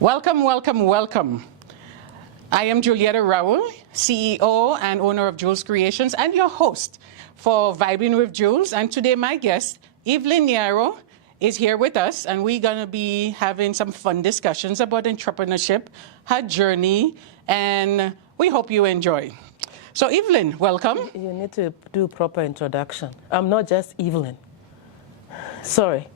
Welcome, welcome, welcome. I am Julietta Raul, CEO and owner of Jules Creations and your host for Vibing with Jules. And today my guest, Evelyne Nyairo, is here with us, and we're going to be having some fun discussions about entrepreneurship, her journey, and we hope you enjoy. So Evelyne, welcome. You need to do proper introduction. I'm not just Evelyne. Sorry.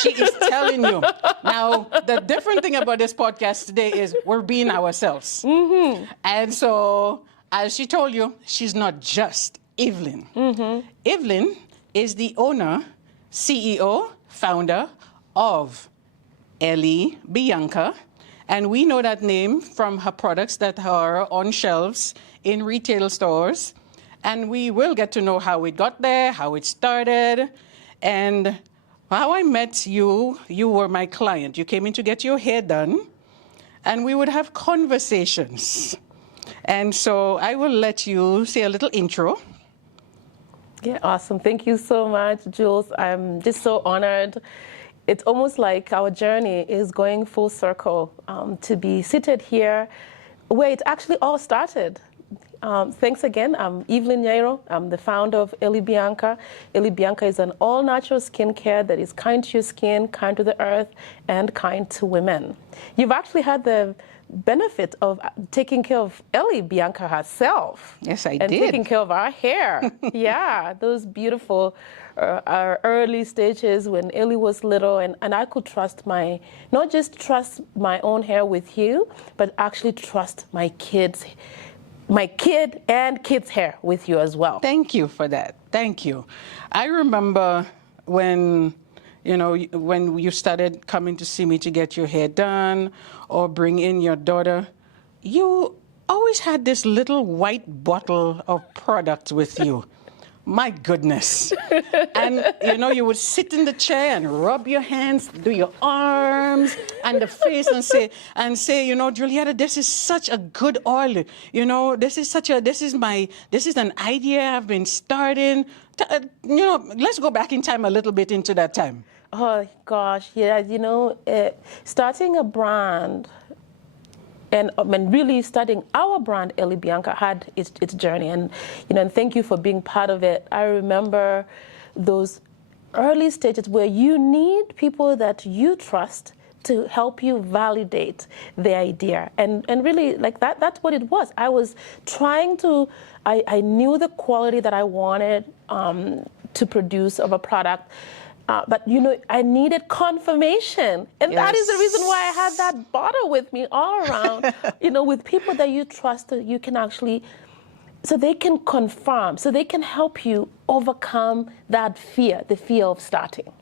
She is telling you. Now, the different thing about this podcast today is we're being ourselves. Mm-hmm. And so, as she told you, she's not just Evelyne. Mm-hmm. Evelyne is the owner, CEO, founder of Ellie, Bianca. And we know that name from her products that are on shelves in retail stores. And we will get to know how it got there, how it started, and how I met you. You were my client. You came in to get your hair done, and we would have conversations. And so I will let you say a little intro. Yeah, awesome. Thank you so much, Jules. I'm just so honored. It's almost like our journey is going full circle to be seated here where it actually all started. Thanks again. I'm Evelyne Nyairo. I'm the founder of Ellie Bianca. Ellie Bianca is an all-natural skincare that is kind to your skin, kind to the earth, and kind to women. You've actually had the benefit of taking care of Ellie Bianca herself. Yes, I and did. Taking care of our hair. Yeah, those beautiful our early stages when Ellie was little, and I could trust not just trust my own hair with you, but actually trust my kid and kids' hair with you as well. Thank you for that. Thank you. I remember when you started coming to see me to get your hair done or bring in your daughter, you always had this little white bottle of product with you. My goodness. And, you would sit in the chair and rub your hands, do your arms and the face and say, Julietta, this is such a good oil. This is an idea I've been starting. Let's go back in time a little bit into that time. Oh, gosh, yeah, starting a brand and really starting our brand, Ellie Bianca, had its journey. And, and thank you for being part of it. I remember those early stages where you need people that you trust to help you validate the idea. And really, like that's what it was. I was trying to, I knew the quality that I wanted to produce of a product. But, I needed confirmation. And Yes. That is the reason why I had that bottle with me all around, with people that you trust that you can actually, so they can confirm, so they can help you overcome that fear, the fear of starting.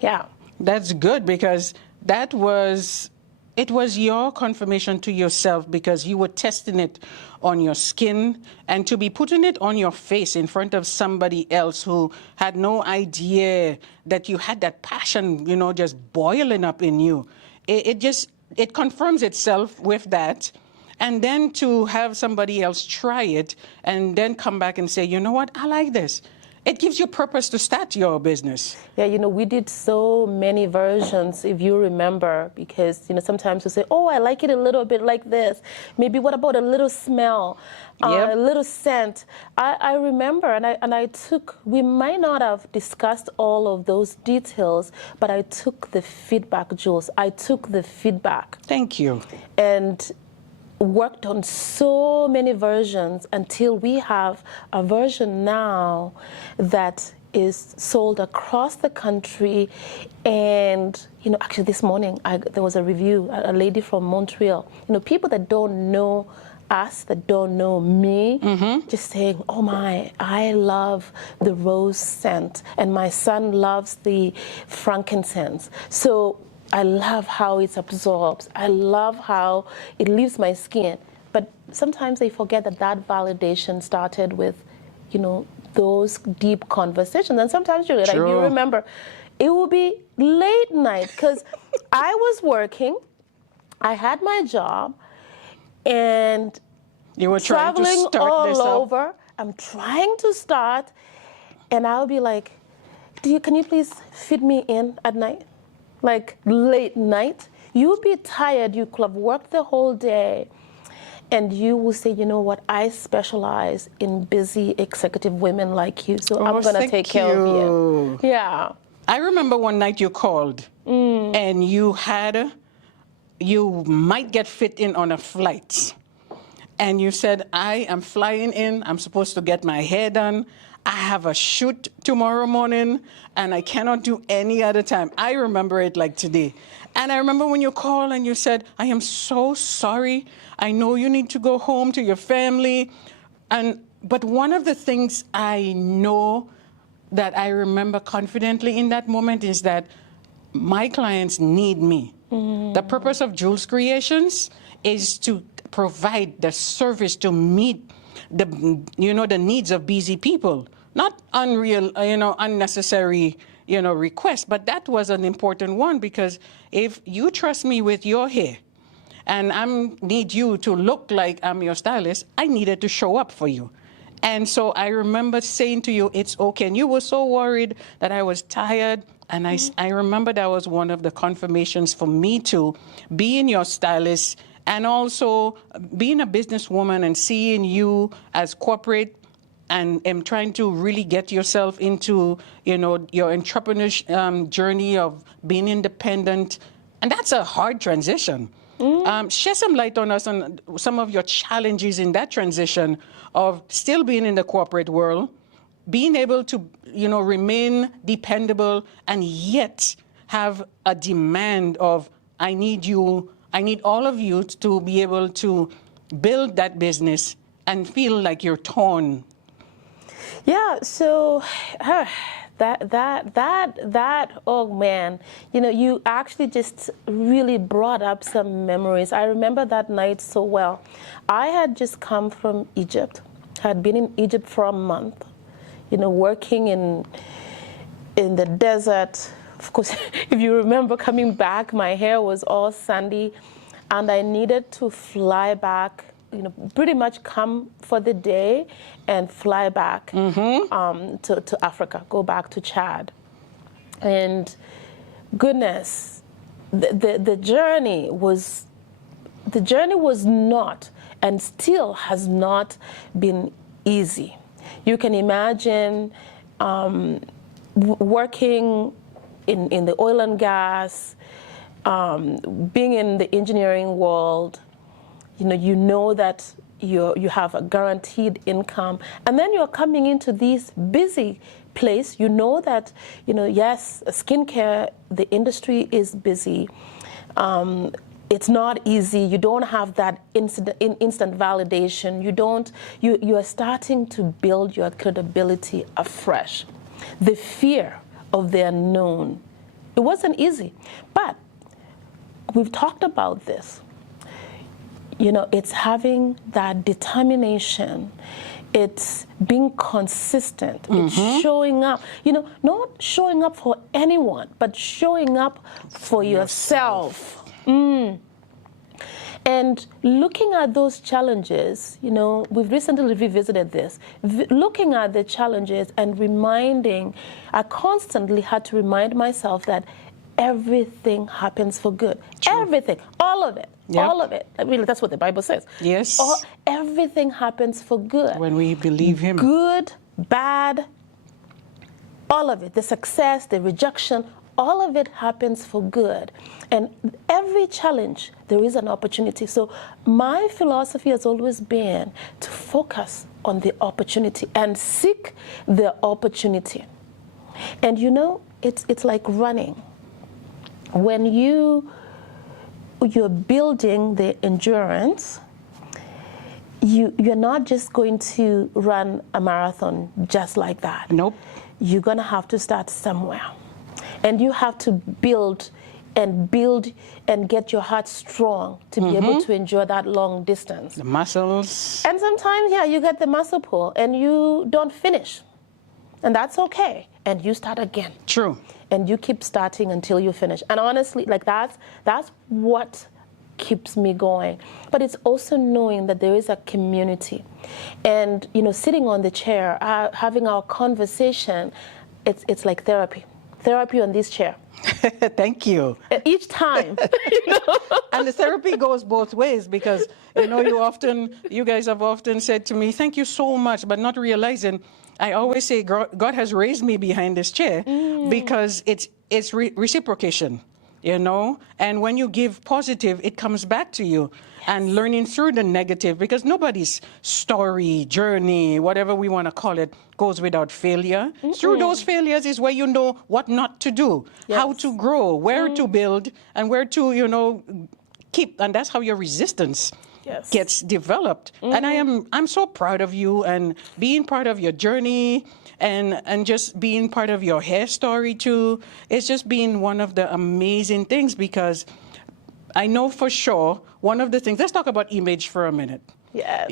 Yeah. That's good, because it was your confirmation to yourself, because you were testing it on your skin, and to be putting it on your face in front of somebody else who had no idea that you had that passion, just boiling up in you. It confirms itself with that. And then to have somebody else try it and then come back and say, you know what, I like this. It gives you purpose to start your business. Yeah, we did so many versions, if you remember, because, sometimes we say, oh, I like it a little bit like this. Maybe what about a little smell, Yep. a little scent? I remember, we might not have discussed all of those details, but I took the feedback, Jules. I took the feedback. Thank you. And worked on so many versions until we have a version now that is sold across the country. And actually this morning there was a review, a lady from Montreal, people that don't know us, that don't know me, just saying, oh my, I love the rose scent and my son loves the frankincense. So I love how it absorbs. I love how it leaves my skin. But sometimes they forget that validation started with, those deep conversations. And sometimes, Juliette, like you remember, it will be late night because I was working, I had my job, and you were traveling trying to start all this over. I'm trying to start, and I'll be like, can you please fit me in at night? Like late night, you'll be tired, you could have worked the whole day, and you will say, you know what, I specialize in busy executive women like you, so I'm going to take care of you. Yeah. I remember one night you called, and you might get fit in on a flight. And you said, I am flying in, I'm supposed to get my hair done, I have a shoot tomorrow morning, and I cannot do any other time. I remember it like today. And I remember when you called and you said, I am so sorry. I know you need to go home to your family. But one of the things I know that I remember confidently in that moment is that my clients need me. The purpose of Jules Creations is to provide the service to meet the needs of busy people. Not unnecessary, requests, but that was an important one, because if you trust me with your hair and I need you to look like I'm your stylist, I needed to show up for you. And so I remember saying to you, it's okay. And you were so worried that I was tired. And I remember that was one of the confirmations for me to being your stylist and also being a businesswoman and seeing you as corporate and trying to really get yourself into, your entrepreneurship journey of being independent. And that's a hard transition. Shed some light on us on some of your challenges in that transition of still being in the corporate world, being able to, remain dependable and yet have a demand of, I need all of you to be able to build that business and feel like you're torn. Yeah, so that oh man, you actually just really brought up some memories. I remember that night so well. I had just come from Egypt, had been in Egypt for a month, working in the desert. Of course, if you remember coming back, my hair was all sandy, and I needed to fly back, pretty much come for the day and fly back to Africa, go back to Chad. And goodness, the journey was not, and still has not been easy. You can imagine working in the oil and gas, being in the engineering world. You know that you have a guaranteed income, and then you're coming into this busy place. You know that, yes, skincare, the industry is busy. It's not easy. You don't have that instant validation. You are starting to build your credibility afresh. The fear of the unknown. It wasn't easy, but we've talked about this. It's having that determination. It's being consistent. It's showing up. Not showing up for anyone, but showing up for yourself. And looking at those challenges, we've recently revisited this, looking at the challenges and I constantly had to remind myself that everything happens for good. True. Everything, all of it. Yep. All of it. Really, that's what the Bible says. Yes. Everything happens for good. When we believe Him. Good, bad, all of it. The success, the rejection, all of it happens for good. And every challenge, there is an opportunity. So my philosophy has always been to focus on the opportunity and seek the opportunity. And it's like running. When you're building the endurance, you're not just going to run a marathon just like that. Nope. You're going to have to start somewhere. And you have to build and get your heart strong to be able to endure that long distance. The muscles. And sometimes, you get the muscle pull and you don't finish. And that's okay. And you start again. True. And you keep starting until you finish. And honestly, that's what keeps me going. But it's also knowing that there is a community. And, sitting on the chair, having our conversation, it's like therapy. therapy on this chair. Thank you. Each time. And the therapy goes both ways because, you guys have often said to me, thank you so much, but not realizing, I always say God has raised me behind this chair because it's reciprocation, and when you give positive, it comes back to you. And learning through the negative, because nobody's story, journey, whatever we want to call it, goes without failure. Through those failures is where you know what not to do, how to grow, where to build, and where to, keep. And that's how your resistance gets developed. And I'm so proud of you and being part of your journey and just being part of your hair story too. It's just been one of the amazing things because I know for sure one of the things, let's talk about image for a minute. Yes.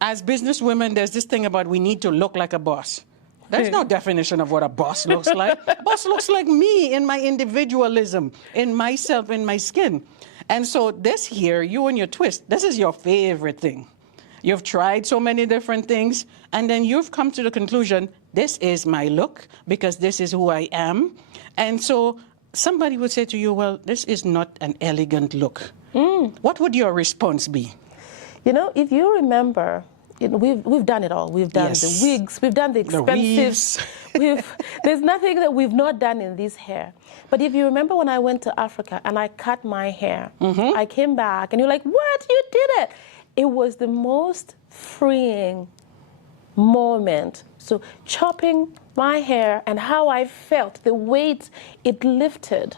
As businesswomen, there's this thing about we need to look like a boss. There's no definition of what a boss looks like. A boss looks like me in my individualism, in myself, in my skin. And so this here, you and your twist, this is your favorite thing. You've tried so many different things, and then you've come to the conclusion, this is my look because this is who I am. And so somebody would say to you, well, this is not an elegant look. What would your response be? If you remember, we've done it all. We've done the wigs, we've done the expensive. There's nothing that we've not done in this hair. But if you remember when I went to Africa and I cut my hair, I came back and you're like, what? You did it. It was the most freeing moment. So chopping my hair and how I felt, the weight it lifted.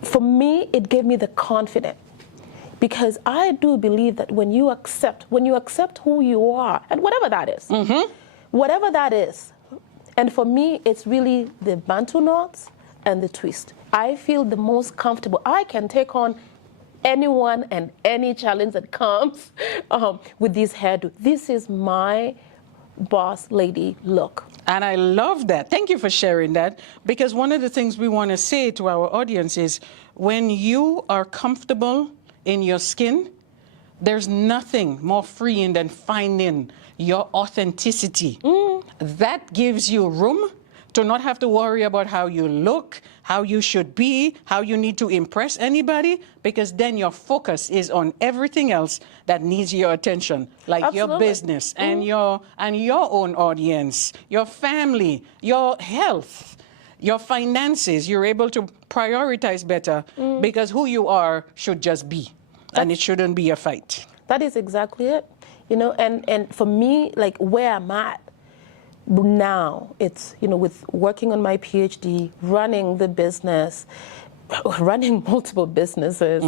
For me, it gave me the confidence. Because I do believe that when you accept who you are, and whatever that is, and for me, it's really the Bantu knots and the twist. I feel the most comfortable. I can take on anyone and any challenge that comes with this hairdo. This is my boss lady look. And I love that. Thank you for sharing that. Because one of the things we want to say to our audience is when you are comfortable in your skin, there's nothing more freeing than finding your authenticity. That gives you room to not have to worry about how you look, how you should be, how you need to impress anybody, because then your focus is on everything else that needs your attention, like your business and your own audience, your family, your health, your finances. You're able to prioritize better because who you are should just be, and it shouldn't be a fight. That is exactly it. And for me, like where I'm at now, it's, with working on my PhD, running the business, running multiple businesses,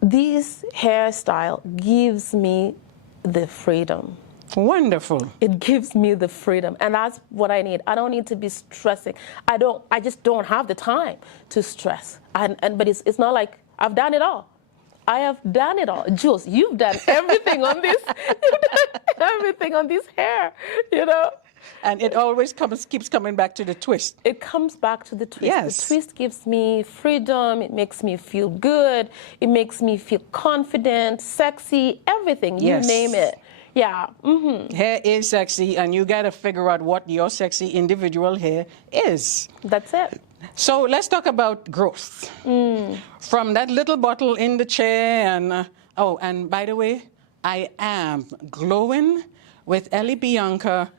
this hairstyle gives me the freedom. Wonderful. It gives me the freedom, and that's what I need. I don't need to be stressing. I just don't have the time to stress. But it's not like I've done it all. I have done it all. Jules, you've done everything on this. You've done everything on this hair, And it always keeps coming back to the twist. It comes back to the twist. Yes. The twist gives me freedom. It makes me feel good. It makes me feel confident, sexy, everything. You name it. Yeah. Hair is sexy, and you got to figure out what your sexy individual hair is. That's it. So let's talk about growth. From that little bottle in the chair, and by the way, I am glowing with Ellie Bianca.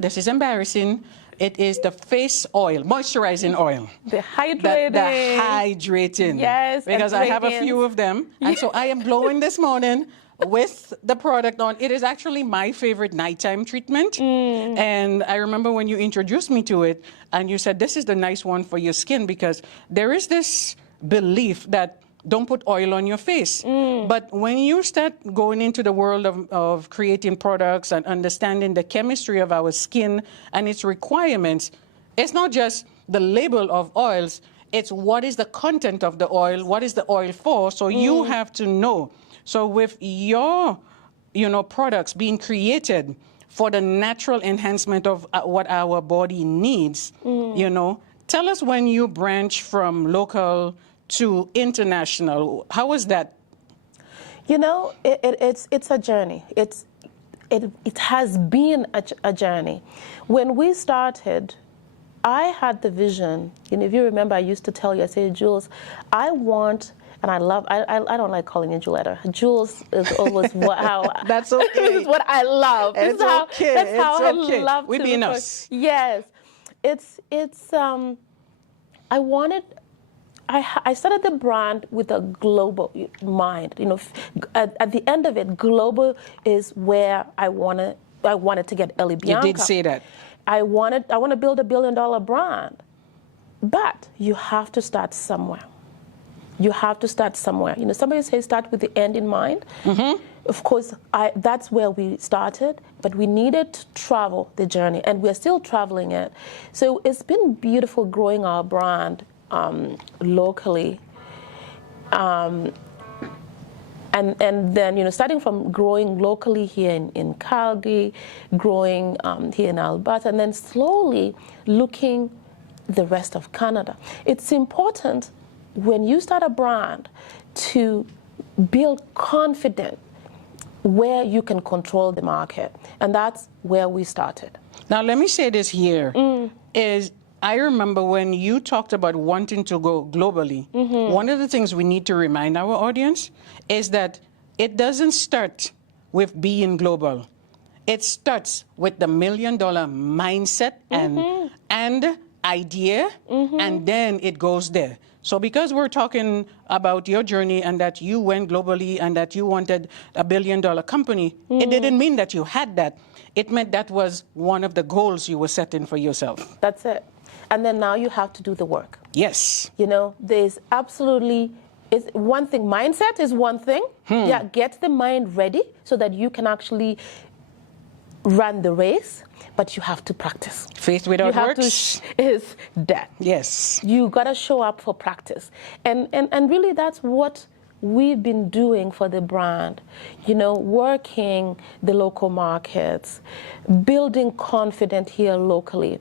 This is embarrassing. It is the face oil, moisturizing oil. The hydrating. The hydrating. Yes. Because I have a few of them. And so I am glowing this morning with the product on. It is actually my favorite nighttime treatment. And I remember when you introduced me to it and you said, this is the nice one for your skin, because there is this belief that don't put oil on your face. But when you start going into the world of creating products and understanding the chemistry of our skin and its requirements, it's not just the label of oils, it's what is the content of the oil, what is the oil for, so you have to know. So with your, products being created for the natural enhancement of what our body needs, tell us when you branch from local to international, how was that? It's a journey. it has been a journey. When we started, I had the vision, and if you remember, I used to tell you, I say, Jules, I want, and I don't like calling you Julietta. Jules is always how. That's okay. This is what I love. It's okay. That's how I okay. love We to be refer. us. Yes, I wanted. I started the brand with a global mind. You know, at the end of it, global is where I wanted to get Ellie, Bianca. You did say that. I want to build $1 billion brand, but you have to start somewhere. You have to start somewhere. You know, somebody says start with the end in mind. Mm-hmm. Of course, that's where we started, but we needed to travel the journey, and we're still traveling it. So it's been beautiful growing our brand locally. And then, you know, starting from growing locally here in Calgary, growing here in Alberta, and then slowly looking the rest of Canada. It's important when you start a brand to build confidence where you can control the market. And that's where we started. Now, let me say this here, is I remember when you talked about wanting to go globally, one of the things we need to remind our audience is that it doesn't start with being global. It starts with the $1 million mindset and idea, and then it goes there. So because we're talking about your journey and that you went globally and that you wanted $1 billion company, it didn't mean that you had that. It meant that was one of the goals you were setting for yourself. That's it. And then now you have to do the work. Yes. You know, there's absolutely, is one thing, mindset is one thing. Yeah, get the mind ready so that you can actually run the race, but you have to practice. Faith without works is dead. Yes. You gotta show up for practice. And really that's what we've been doing for the brand. You know, working the local markets, building confidence here locally.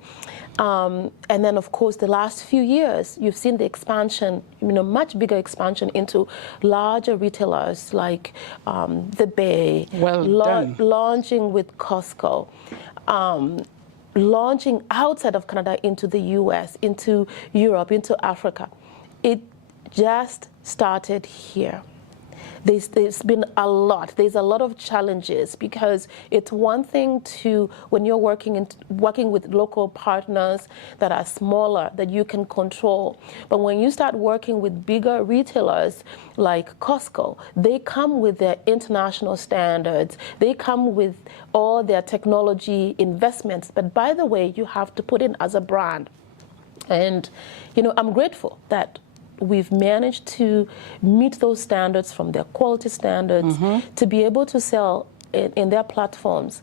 And then, of course, the last few years, you've seen the expansion, you know, much bigger expansion into larger retailers like the Bay, launching with Costco, launching outside of Canada into the US, into Europe, into Africa. It just started here. There's been a lot. There's a lot of challenges because it's one thing to, when you're working with local partners that are smaller, that you can control. But when you start working with bigger retailers like Costco, they come with their international standards. They come with all their technology investments. But by the way, you have to put in as a brand. And, you know, I'm grateful that we've managed to meet those standards from their quality standards to be able to sell in their platforms.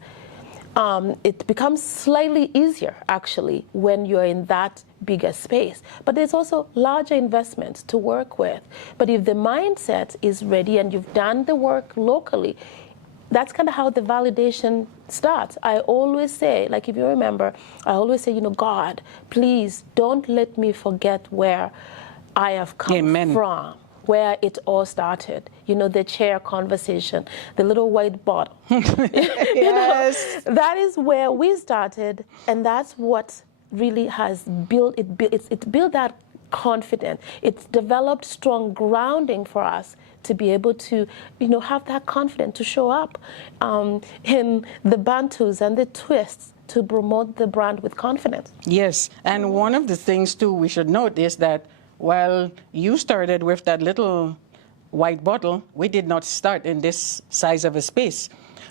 It becomes slightly easier, actually, when you're in that bigger space. But there's also larger investments to work with. But if the mindset is ready and you've done the work locally, that's kind of how the validation starts. I always say, like if you remember, I always say, you know, God, please don't let me forget where I have come from, where it all started. You know, the chair conversation, the little white bottle. Yes. You know, that is where we started, and that's what really has built it built that confidence. It's developed strong grounding for us to be able to, you know, have that confidence to show up in the bantus and the twists to promote the brand with confidence. Yes, and one of the things too we should note is that while you started with that little white bottle, we did not start in this size of a space.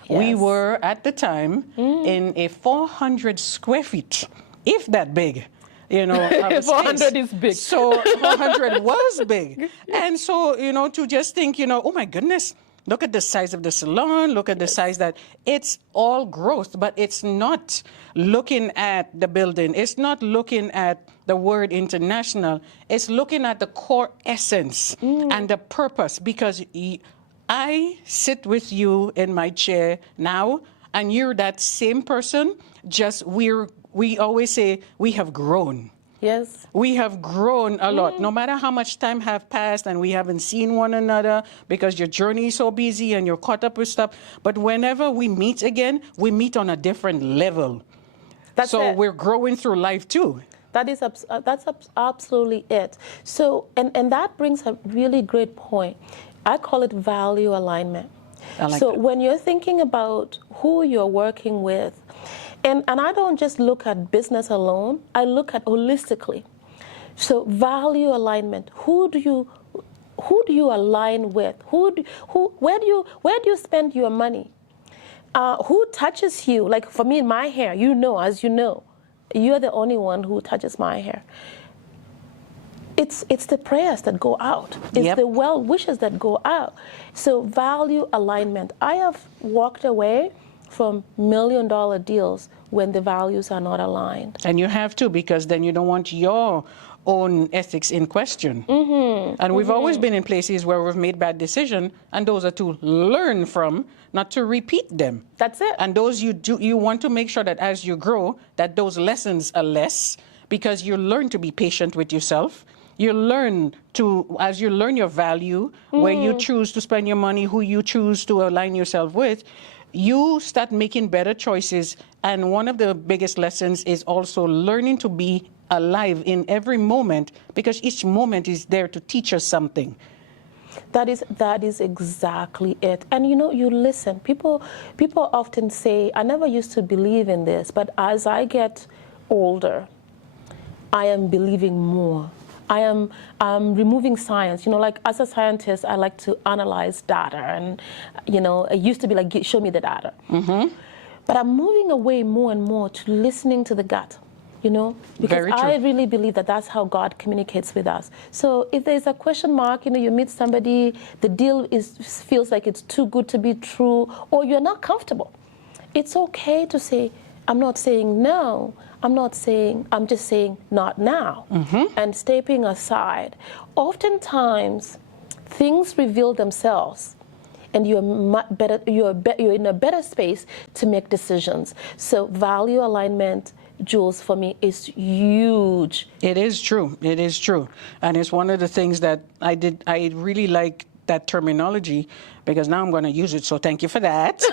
Yes. We were at the time in a 400 square feet, if that big. You know, 400 is big. So 400 was big. And so, you know, to just think, you know, oh my goodness, look at the size of the salon, look at the size that it's all growth, but it's not looking at the building. It's not looking at the word international. It's looking at the core essence and the purpose, because I sit with you in my chair now and you're that same person, just we always say we have grown. Yes. We have grown a lot, no matter how much time have passed and we haven't seen one another because your journey is so busy and you're caught up with stuff. But whenever we meet again, we meet on a different level. That's so it. we're growing through life too. That's absolutely it. So, and that brings a really great point. I call it value alignment. I like so that. when you're thinking about who you're working with, and I don't just look at business alone, I look at holistically. So value alignment, who do you align with? Where do you spend your money? Who touches you? Like for me, my hair, as you know, you're the only one who touches my hair. It's the prayers that go out. It's the well wishes that go out. So value alignment. I have walked away from $1 million deals when the values are not aligned. And you have to, because then you don't want your own ethics in question. And we've always been in places where we've made bad decisions, and those are to learn from, not to repeat them. That's it. And those you want to make sure that as you grow, that those lessons are less, because you learn to be patient with yourself. You learn to, as you learn your value, where you choose to spend your money, who you choose to align yourself with, you start making better choices. And one of the biggest lessons is also learning to be alive in every moment, because each moment is there to teach us something. That is exactly it. And you listen. People often say, I never used to believe in this, but as I get older, I am believing more. I am removing science. Like as a scientist, I like to analyze data, and it used to be like, show me the data. But I'm moving away more and more to listening to the gut. Because Very true. I really believe that that's how God communicates with us. So if there's a question mark, you meet somebody, the deal feels like it's too good to be true, or you're not comfortable, it's okay to say, I'm not saying no. I'm just saying not now, and stepping aside. Oftentimes, things reveal themselves, and you're in a better space to make decisions. So value alignment, Jules, for me is huge. It is true. It is true. And it's one of the things that I really like that terminology, because now I'm going to use it. So thank you for that.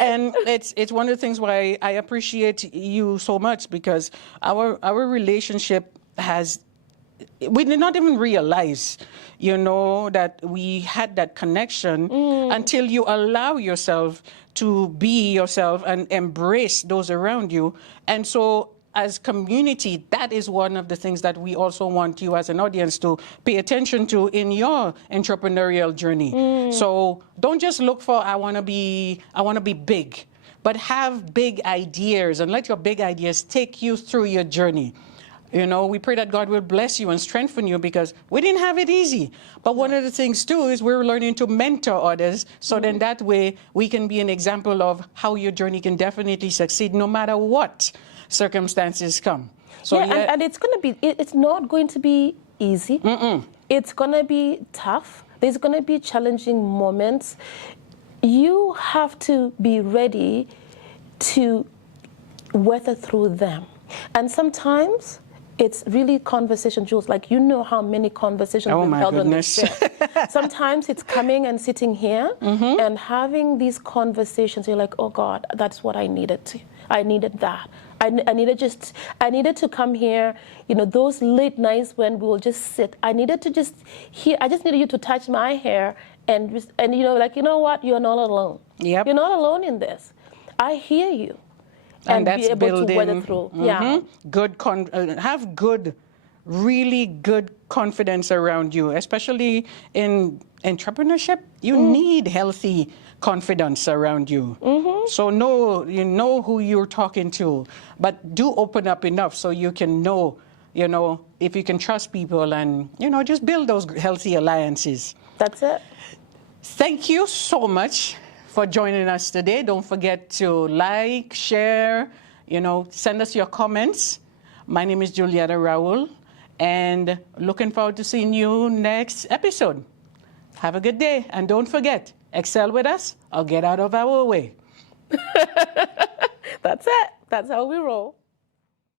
And it's one of the things why I appreciate you so much, because our relationship we did not even realize, that we had that connection until you allow yourself to be yourself and embrace those around you. And so as community, that is one of the things that we also want you as an audience to pay attention to in your entrepreneurial journey. So don't just look for, I want to be big, but have big ideas, and let your big ideas take you through your journey. We pray that God will bless you and strengthen you, because we didn't have it easy. But one of the things too is we're learning to mentor others, so then that way we can be an example of how your journey can definitely succeed no matter what circumstances come. So and it's not going to be easy. It's going to be tough. There's going to be challenging moments. You have to be ready to weather through them. And sometimes it's really conversation, Jules. Like, how many conversations we've held on this trip. Sometimes it's coming and sitting here and having these conversations. You're like, oh God, that's what I needed. I needed that. I needed to come here, those late nights when we will just sit. I needed to just hear. I just needed you to touch my hair and what? You're not alone. Yep. You're not alone in this. I hear you. And that's be able building, to weather through. Good, have good, really good confidence around you, especially in entrepreneurship. You need healthy confidence around you. So you know who you're talking to, but do open up enough so you can know, if you can trust people, and, just build those healthy alliances. That's it. Thank you so much for joining us today. Don't forget to like, share, send us your comments. My name is Julietta Raul, and looking forward to seeing you next episode. Have a good day, and don't forget, excel with us or get out of our way. That's it. That's how we roll.